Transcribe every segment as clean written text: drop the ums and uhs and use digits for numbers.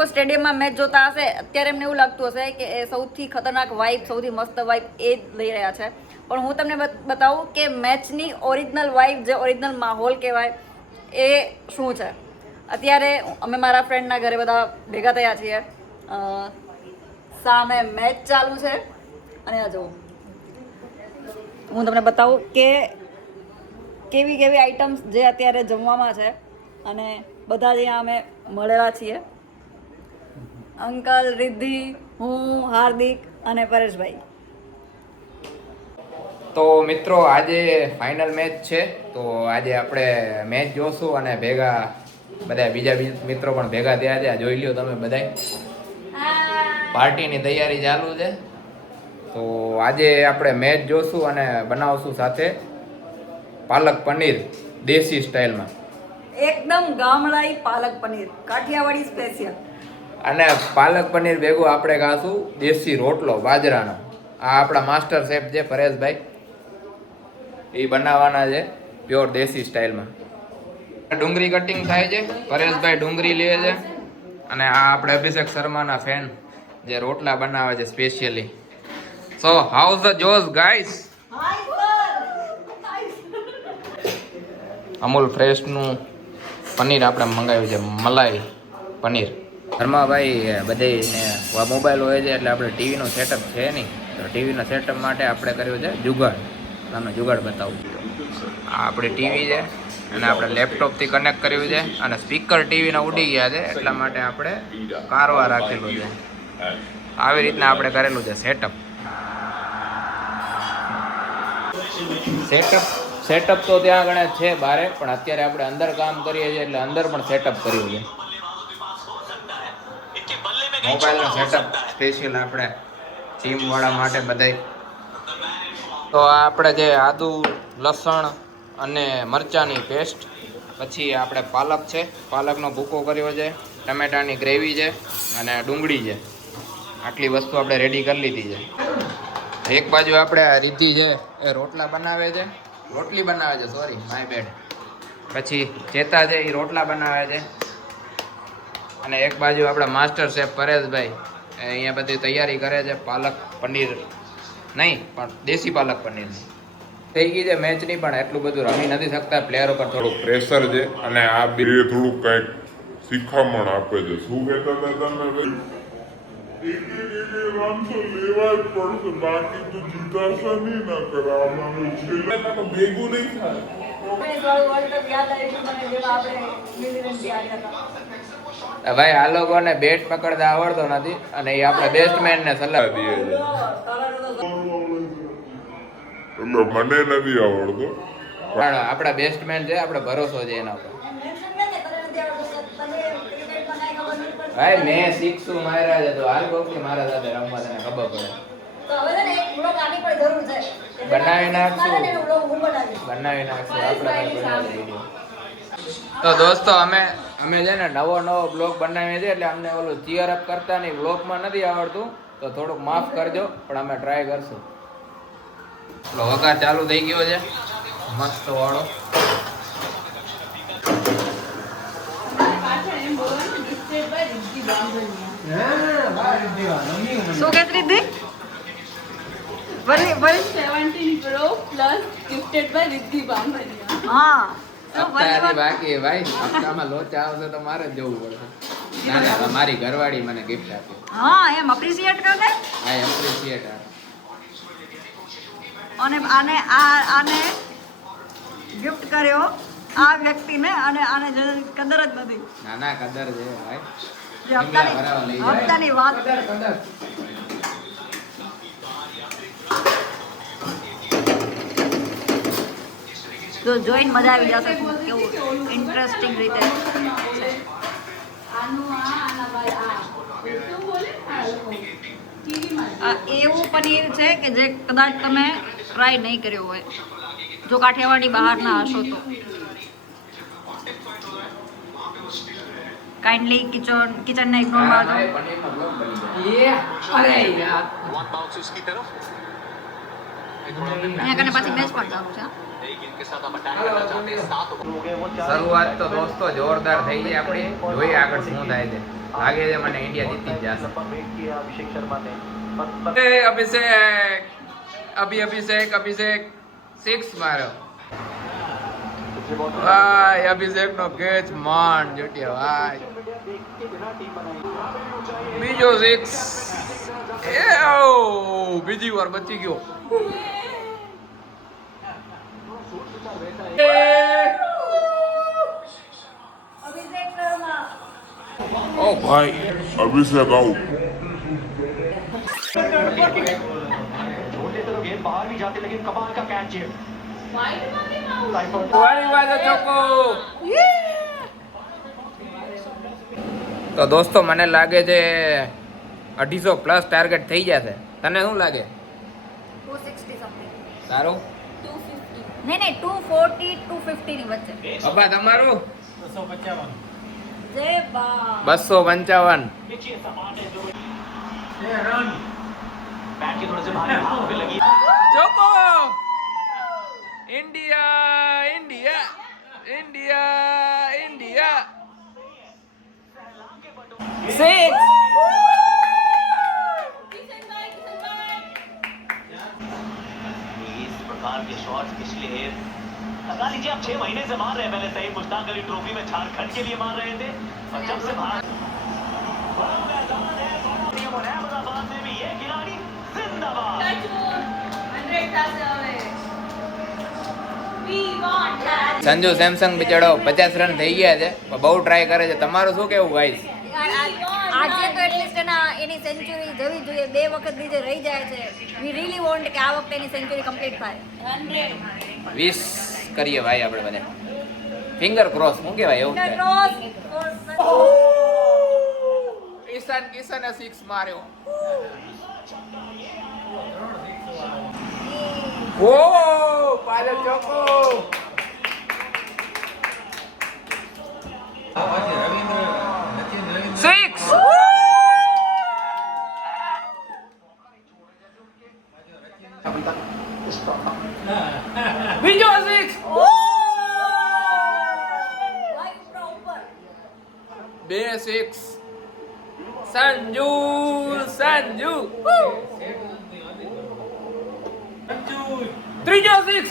લોકો સ્ટેડિયમમાં મેચ જોતા હશે અત્યારે એમને એવું લાગતું હશે કે એ સૌથી ખતરનાક વાઇબ, સૌથી મસ્ત વાઇબ એ જ લઈ રહ્યા છે. પણ હું તમને બતાવું કે મેચની ઓરિજિનલ વાઇબ, જે ઓરિજિનલ માહોલ કહેવાય એ શું છે. અત્યારે અમે મારા ફ્રેન્ડના ઘરે બધા ભેગા થયા છીએ. સામે મેચ ચાલુ છે અને આ જુઓ, હું તમને બતાવું કે કેવી કેવી આઈટમ્સ જે અત્યારે જમવામાં છે. અને બધા જ અહીંયા અમે મળેલા છીએ. અંકલ, રિદ્ધિ, હું, હાર્દિક અને પરેશભાઈ. તો મિત્રો આજે ફાઇનલ મેચ છે, તો આજે આપણે મેચ જોશું અને ભેગા બધા બીજા મિત્રો પણ ભેગા થયા છે. જોઈ લ્યો તમે બધા, પાર્ટીની તૈયારી ચાલુ છે. તો આજે આપણે મેચ જોશું અને બનાવશું સાથે પાલક પનીર દેશી સ્ટાઇલમાં. એકદમ ગામડાઈ પાલક પનીર, કાઠિયાવાડી સ્પેશિયલ. અને પાલક પનીર ભેગું આપણે ખાશું દેશી રોટલો બાજરાનો. આ આપણા માસ્ટર શેફ છે પરેશભાઈ, એ બનાવવાના છે પ્યોર દેશી સ્ટાઇલમાં. ડુંગળી કટિંગ થાય છે, પરેશભાઈ ડુંગળી લે છે. અને આ આપણે અભિષેક શર્માના ફેન જે રોટલા બનાવે છે specially. So how's the josh guys? Amul ફ્રેશનું પનીર આપણે મંગાવ્યું છે, મલાઈ પનીર. ધર્માભાઈ બધેને મોબાઈલ હોય છે એટલે આપણે ટીવીનું સેટઅપ છે નહીં, તો ટીવીના સેટઅપ માટે આપણે કર્યું છે જુગાડ. તમને જુગાડ બતાવું. આ આપણી ટીવી છે અને આપણે લેપટોપથી કનેક્ટ કર્યું છે અને સ્પીકર ટીવીના ઉડી ગયા છે એટલા માટે આપણે કારવા રાખેલું છે. આવી રીતના આપણે કરેલું છે સેટઅપ. સેટઅપ તો ત્યાં આગળ છે બારે, પણ અત્યારે આપણે અંદર કામ કરીએ છીએ એટલે અંદર પણ સેટઅપ કર્યું છે. મોબાઈલનો સેટઅપ સ્પેશિયલ આપણે ટીમવાળા માટે બધાય. તો આ આપણે જે આદુ, લસણ અને મરચાંની પેસ્ટ, પછી આપણે પાલક છે, પાલકનો ભૂકો કર્યો છે, ટમેટાની ગ્રેવી છે અને ડુંગળી છે. આટલી વસ્તુ આપણે રેડી કરી લીધી છે. એક બાજુ આપણે આ રિદ્ધિ છે એ રોટલા બનાવે છે, રોટલી બનાવે છે, સોરી માય બેડ. પછી ચેતા છે એ રોટલા બનાવે છે. અને એક બાજુ આપણા માસ્ટર શેફ પરેશભાઈ અહીંયા બધી તૈયારી કરે છે પાલક પનીર નહીં, પણ દેશી પાલક પનીર થઈ ગઈ છે મેચની. પણ એટલું બધું રમી નથી શકતા, પ્લેયર ઉપર થોડું પ્રેશર છે. અને આ બે થોડુંક કંઈક શિખામણ આપે છે. શું કહેતા હતા તમે? એક રન તો લેવા જ પડશે, બાકી તો જીતાશે નહીં. ના કરાવવાનું છેલ્લે તો ભેગું નહીં થાય. ભાઈ આ લોકોને બેટ પકડતા આવડતો નથી અને એ આપણે બેટ્સમેન ને સલાહ દે છે. એટલે મને નથી આવડતો, પણ આપણા બેટ્સમેન છે, આપણે ભરોસો છે એના ઉપર. ભાઈ મેં શીખશું માર્યા છે, તો હાલ કોકની મારા સાથે રમવા તને ખબર પડે. બનાવી નાખશું આપણે. તો દોસ્તો અમે છે ને નવો બ્લોગ બનાવીએ છીએ એટલે અમને ઓલું ચીયર અપ કરતા નહીં, બ્લોગમાં નથી આવડતું, તો થોડુંક માફ કરજો, પણ અમે ટ્રાય કરશું. એટલે વઘાર ચાલુ થઈ ગયો છે મસ્ત વાળો. શું કે Riddhi? 17 Pro Plus gifted by Riddhi Bambania. હા, હપ્તાની બાકી ભાઈ, હપ્તામાં લોચા આવશે તો મારે જ જવું પડશે. ના ના, મારી ઘરવાળી મને ગિફ્ટ આપી. હા, એમ એપ્રિશિએટ કર દે. આઈ એપ્રિશિએટ. અને આને ગિફ્ટ કર્યો આ વ્યક્તિને, અને આને કદર જ નથી. ના ના, કદર છે ભાઈ. જે હપ્તાની વાત કદર. તો જોઈને મજા આવી જશે કેવું ઇન્ટરેસ્ટિંગ રીતે. એવું પનીર છે કે જે કદાચ તમે ટ્રાય નહીં કર્યો હોય જો કાઠિયાવાડી બહારના હશો તો. કાઇન્ડલી કિચનને ઇગ્નોર મારજો. અહીંયા કને પાછી મેચ પણ ચાલુ છે. શરૂઆત તો દોસ્તો જોરદાર થઈ ગઈ આપણી. જોઈએ આગળ શું થાય છે. લાગે છે મને ઇન્ડિયા જીતી જ જશે. અભિષેક 6 માર્યો. ભાઈ અભિષેક નો કેચ માન જોટિયા ભાઈ. બીજો 6. બીજી વાર બચી ગયો. અભિષેક શર્મા. ઓ ભાઈ अभिषेक आउट गेंद बाहर भी जाती लेकिन कमाल का कैच है वाइड मारने में आउट. વારી વાજો ચોકો. તો દોસ્તો મને લાગે છે 250 પ્લસ ટાર્ગેટ થઈ જશે. તને શું લાગે? 260 સમથિંગ. સારું. 250. નહીં 240 250 ની વચ્ચે. અబ్బા તમારું જય બા. 255. नीचे सपाट है जो बैट की थोड़े से भारी भाव पे लगी ચોકો. India India India India 6. Kishan भाई. इस प्रकार के शॉट्स पिछले लगा लीजिए आप 6 महीने से मार रहे हैं. पहले सही मुश्ताक अली ट्रॉफी में झारखंड के लिए मार रहे थे और जब से भारत बड़ा मैदान है नियम और अहमदाबाद में भी ये खिलाड़ी जिंदाबाद. टच वुड 100 થશે હવે. We want that. Sanju Samsung બિચારો 50 રન થઈ ગયા છે પણ બહુ ટ્રાય કરે છે. તમારું શું કેવું ગાઈસ? આજે તો એટલીસ્ટ એની સેન્ચુરી જવી જોઈએ. 2 વખત બીજે રહી જાય છે. વી રીલી વોન્ટ કે આ વખતે એની સેન્ચુરી કમ્પ્લીટ થાય. 100. 20 કરીએ ભાઈ આપણે બધા. ફિંગર ક્રોસ શું કહેવાય એવું થાય. ક્રોસ. ઈશાન કિશને 6 માર્યો. ઓ પાયલ ચોકો. સિક્સ. બીજો 6. બે 6. સંજુ સંજુ. ત્રીજો 6.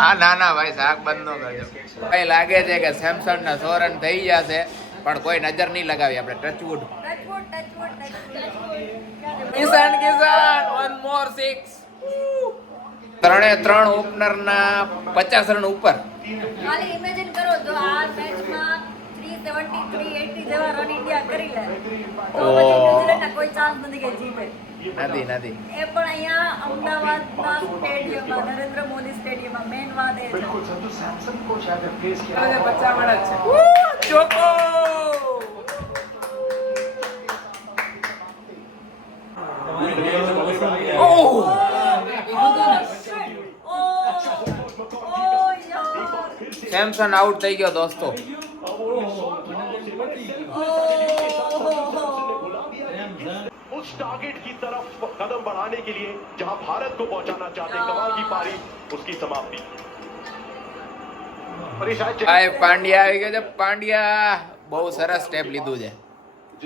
આ ના ના ભાઈ શાક બંધ ન કરજો. ભાઈ લાગે છે કે સેમસંગ ના 100 રન થઈ જશે પણ કોઈ નજર નહીં લગાવી આપણે. Touchwood. Kishan one more 6. 3 opener ના 50 રન ઉપર. ખાલી ઇમેજિન કરો જો આ મેચમાં 370 380 જેવા રન ઇન્ડિયા કરી લે તો પછી ન્યુઝીલેન્ડના કોઈ ચાન્સ નથી કે જીતે. નથી નથી. એ પણ અહીંયા અમદાવાદના સ્ટેડિયમમાં નરેન્દ્ર મોદી સ્ટેડિયમમાં મેન વાત એ છે. ચોકો. સેમસંગ આઉટ થઈ ગયો દોસ્તો. उस टारगेट की तरफ कदम बढ़ाने के लिए जहां भारत को पहुंचाना चाहते कमाल की पारी उसकी समाप्ति. और ये शायद ભાઈ પાંડ્યા આવી ગયો છે. પાંડ્યા બહુ સરસ સ્ટેપ લીધું છે.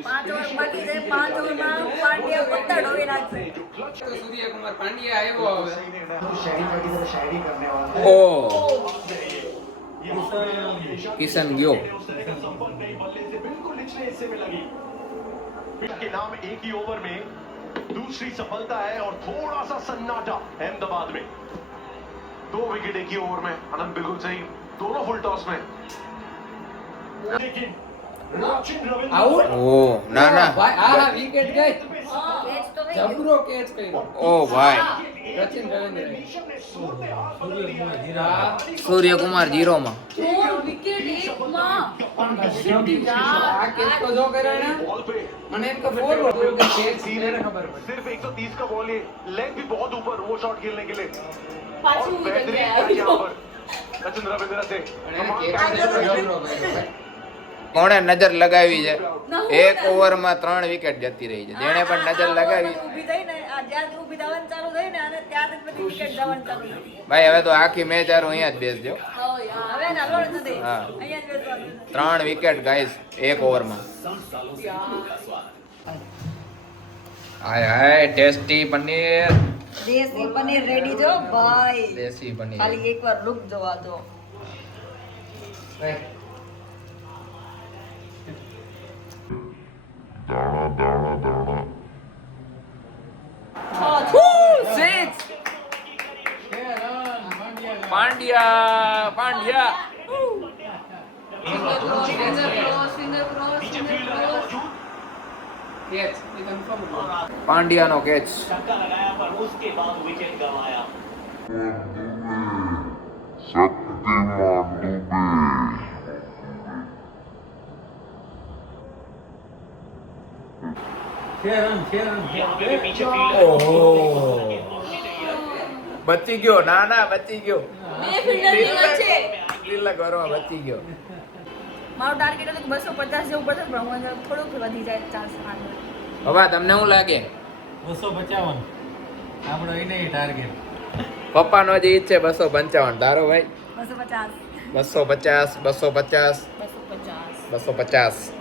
5 ઓવર બાકી છે. 5 ઓવરમાં પાંડ્યા પત્તા ઢોળી નાખશે. સૂર્યકુમાર પાંડ્યા આવ્યો હવે. ઓ કિશન ગયો. संपर्क नई बल्ले से बिल्कुल निचले हिस्से में लगी. के नाम एक ही ओवर में दूसरी सफलता है और थोड़ा सा सन्नाटा अहमदाबाद में. 2 विकेट एक ही ओवर में. आनंद बिल्कुल सही. दोनों फुल टॉस में. लेकिन આઉટ. ઓ ના ના. કેચ તો થઈ ગયું. ઓ ભાઈ સૂર્યકુમાર 0 માં. 4 વિકેટ એકમાં. बॉल पे सिर्फ 130 का बॉल है. लेग भी बहुत ऊपर वो शॉट खेलने के लिए. પાછું और બદલ बेहतरीन ગયા. यहाँ पर सचिन रविंद्र से કોણે નજર લગાવી છે? એક ઓવરમાં 3 વિકેટ જતી રહી છે. જેણે પણ નજર લગાવી ઊભી થઈ ને આ જ્યારથી ઊભી થવાનું ચાલુ થઈ ને અને ત્યારથી જ બધી વિકેટ જવાનું ચાલુ થઈ. ભાઈ હવે તો આખી મેચ હારું અહીંયા જ બેસજો. હવે ના લોડ નથી. હા. અહીંયા જ બેસવાનું. 3 વિકેટ ગાઈસ એક ઓવરમાં. હાય હાય ટેસ્ટી પનીર. દેશી પનીર રેડી જો ભાઈ. દેશી પનીર. ખાલી એકવાર લુક જોવા દો. દાણા દાણા દાણા પાંડ્યા પાંડ્યા પાંડ્યાનો કેચ. छक्का लगाया पर उसके बाद विकेट गंवाया શક્તિમાન દુબે ये हमें पीछे फील्ड બચી ગયો. ના ના બચી ગયો. બે ફિલ્ડર છે. તિલક ઓવરમાં બચી ગયો. મારો ટાર્ગેટ હતો કે 250 જેવું પડશે પણ હું થોડુંક વધી જાય ચાન્સ આગળ. બાબા તમને શું લાગે? 255 આપણો એને ટાર્ગેટ. પપ્પાનો જે ઈચ્છે 255. તારો ભાઈ 250 250 250 250.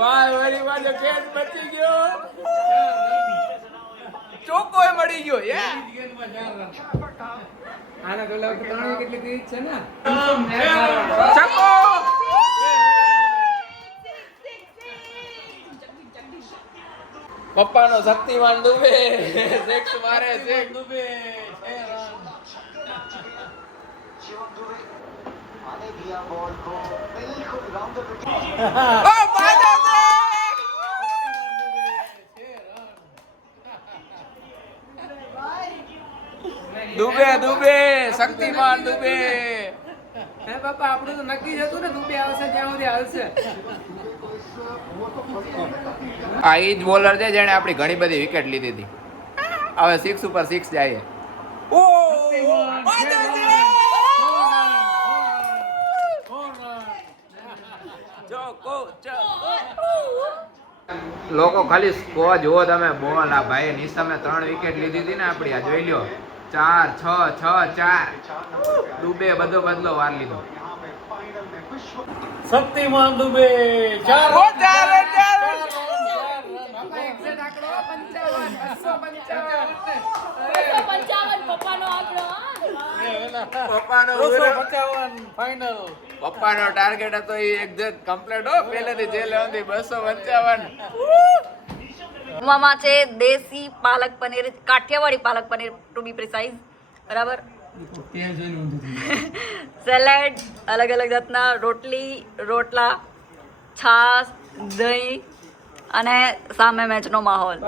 વાહ વેરી વાહ કેચ બચી ગયો. ચોકોય મળી ગયો. આના પેલા 3 વિકેટ લીધી છે ને. છક્કો. પપ્પાનો શક્તિમાન દુબે સિક્સ મારે સિક્સ. દુબે आने दिया बॉल को बिल्कुल राउंड द विकेट ઓ બાજા દુબે દુબે શક્તિમાન દુબે. હે બાપા આપણું તો નક્કી જ હતું ને દુબે આવશે ત્યાં સુધી હાલશે. આ ઈ જ બોલર છે જેણે આપણી ઘણી બધી વિકેટ લીધી હતી. હવે 6 ઉપર 6 જાય. ઓ લોકો ખાલી સ્કોર જુઓ તમે. બોલ આ ભાઈ નિશામે 3 વિકેટ લીધી હતી ને આપણી. આ જોઈ લ્યો 4 6 6 4. દુબે બધો બદલો વાર લીધો. શક્તિમાન દુબે 4 ઓ 4 પપ્પાનો આંકડો. પપ્પાનો 255 ફાઇનલ. પપ્પાનો ટાર્ગેટ હતો એ એક્ઝેક્ટ કમ્પ્લીટ હો. પહેલેથી જે લેવાની 255. માં છે દેશી પાલક પનીર, કાઠિયાવાડી પાલક પનીર ટુ બી પ્રિસાઇઝ. બરાબર. સેલેડ, અલગ અલગ જાતના રોટલી, રોટલા, છાશ, દહીં અને સામે મેચનો માહોલ.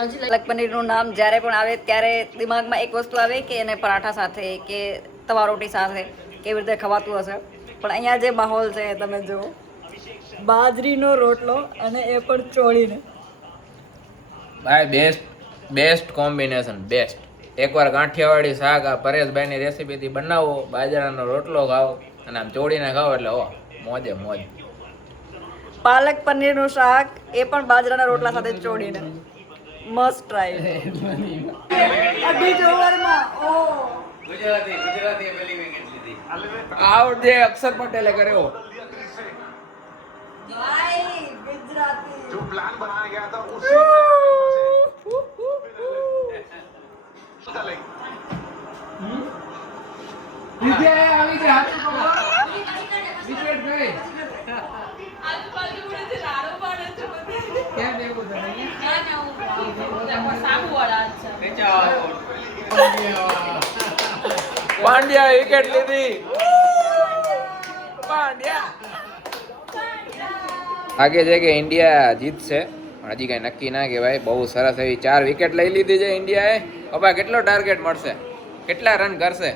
પાલક પનીરનું નામ જ્યારે પણ આવે ત્યારે દિમાગમાં એક વસ્તુ આવે કે એને પરાઠા સાથે કે તવા રોટી સાથે કેવી રીતે ખવાતું હશે. પણ અહીંયા જે માહોલ છે એ તમે જુઓ. બાજરીનો રોટલો અને એ પણ ચોળીને. ભાઈ બેસ્ટ કોમ્બિનેશન બેસ્ટ. એકવાર ગાંઠિયાવાડી શાક આ પરેશભાઈની રેસીપીથી બનાવો, બાજરાનો રોટલો ખાઓ અને આમ ચોળીને ખાઓ એટલે ઓ મોજે મોજ. પાલક પનીરનું શાક એ પણ બાજરાના રોટલા સાથે ચોળીને. Must try. બીજ ઓવરમાં ઓ ગુજરાતી પેલી વિકેટ લીધી. આઉટ જે અક્ષર પટેલે કર્યો. ભાઈ ગુજરાતી. जो प्लान बनाया गया था उसी આજુબાજુ બધે રાડો પાડે છે બધે. ક્યાં દેવું છે? ના સાબુવાળા છે. પાંડ્યા વિકેટ લીધી. આગે છે કે ઇન્ડિયા જીતશે પણ હજી કઈ નક્કી ના કહેવાય. બહુ સરસ એવી 4 વિકેટ લઈ લીધી છે ઇન્ડિયાએ. પપ્પા કેટલો ટાર્ગેટ મળશે? કેટલા રન કરશે?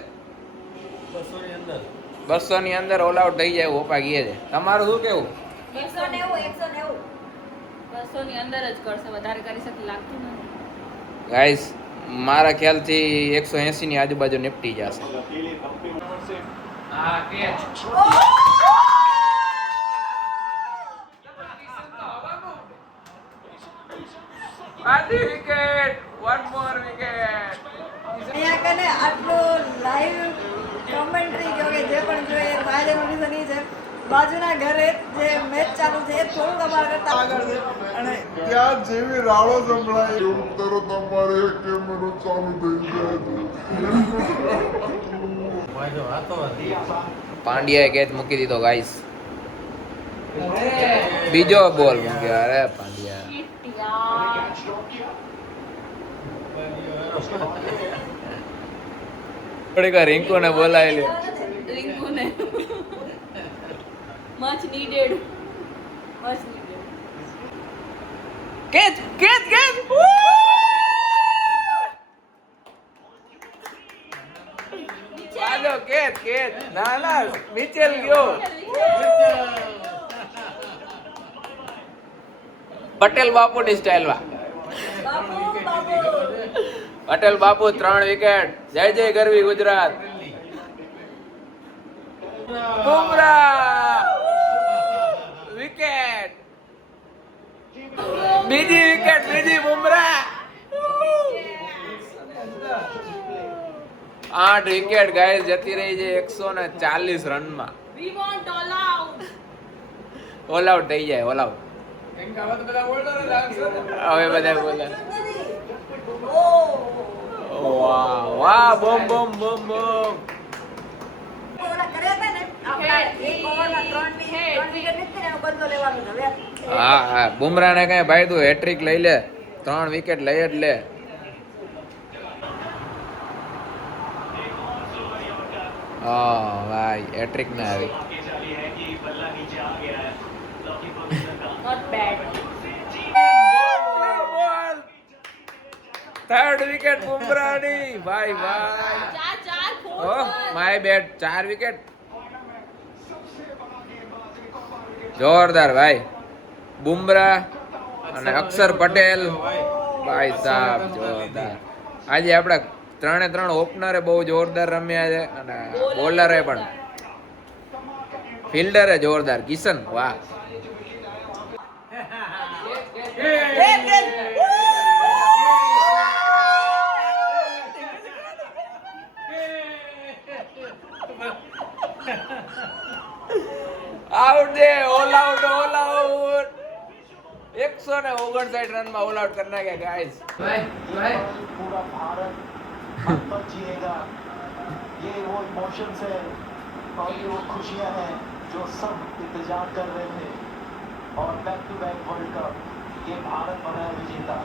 200 ની અંદર. 200 ની અંદર ઓલ આઉટ થઈ જાય પપ્પા કહે છે. તમારું શું કેવું? 190. 200 ની અંદર જ કરશે, વધારે કરી શકે લાગતું નથી. ગાઈસ મારા ખ્યાલથી 180 ની આજુબાજુ નિપટી જશે. હા કેચ. આધી વિકેટ, વન મોર વિકેટ. અહીંયા કને આટલો લાઈવ કમેન્ટ્રી કે જે પણ જોઈએ ફાયદાનું રીઝન એ છે બાજુના ઘરે જે મેચ ચાલુ છે એ થોડુંક અમારા કરતા આગળ છે અને ત્યાં જેવી રાડો સંભળાય એવું તરત અમારે કેમેરો ચાલુ થઈ જાય. વાજો વાતો હતી. પાંડ્યાએ કેચ મૂકી દીધો ગાઈસ. બીજો બોલ મૂક્યો. અરે પાંડ્યા થોડીક વાર રિંકુને બોલાવી લે. રિંકુને much needed. Catch catch catch. વાજો કેચ કેચ. ના ના મિચેલ ગયો. પટેલ બાપુની સ્ટાઇલમાં. પટેલ બાપુ 3 વિકેટ. જય જય ગરવી ગુજરાત. બુમરાહ વિકેટ. બીજી વિકેટ બીજી બુમરાહ. 8 વિકેટ ગાઈસ જતી રહી છે 140 રનમાં. We want all out. All out થઈ જાય ઓલ આઉટ. હવે બધા બોલે વાહ વાહ બોમ બોમ બોમ બોમ. ઓલા કર્યા હતા ને આપણા એક ઓવરમાં 3 વિકેટ નથી ને એનો બદલો લેવાનો છે હવે. હા હા બુમરાહને કઈ ભાઈ તું હેટ્રિક લઈ લે. 3 વિકેટ લઈ જ લે. હા ભાઈ હેટ્રિક ના આવી. Not bad. થર્ડ વિકેટ બુમરાહની. ભાઈ ભાઈ 4 ઓહ માય બેડ. 4 વિકેટ જોરદાર ભાઈ. બુમરાહ અને અક્ષર પટેલ ભાઈ સાહેબ જોરદાર. આજે આપણા 3 ઓપનરે બહુ જોરદાર રમ્યા છે અને બોલરે પણ. ફિલ્ડરે જોરદાર. કિશન વાહ. આઉટ દે. All out all out. 159 રનમાં ઓલ આઉટ કરી નાખ્યા ગાઈસ. पूरा भारत हम पर जिएगा. ये वो इमोशंस है और ये वो खुशियां हैं जो सब इंतजार कर रहे थे. और back to back world cup ये भारत बना है विजेता.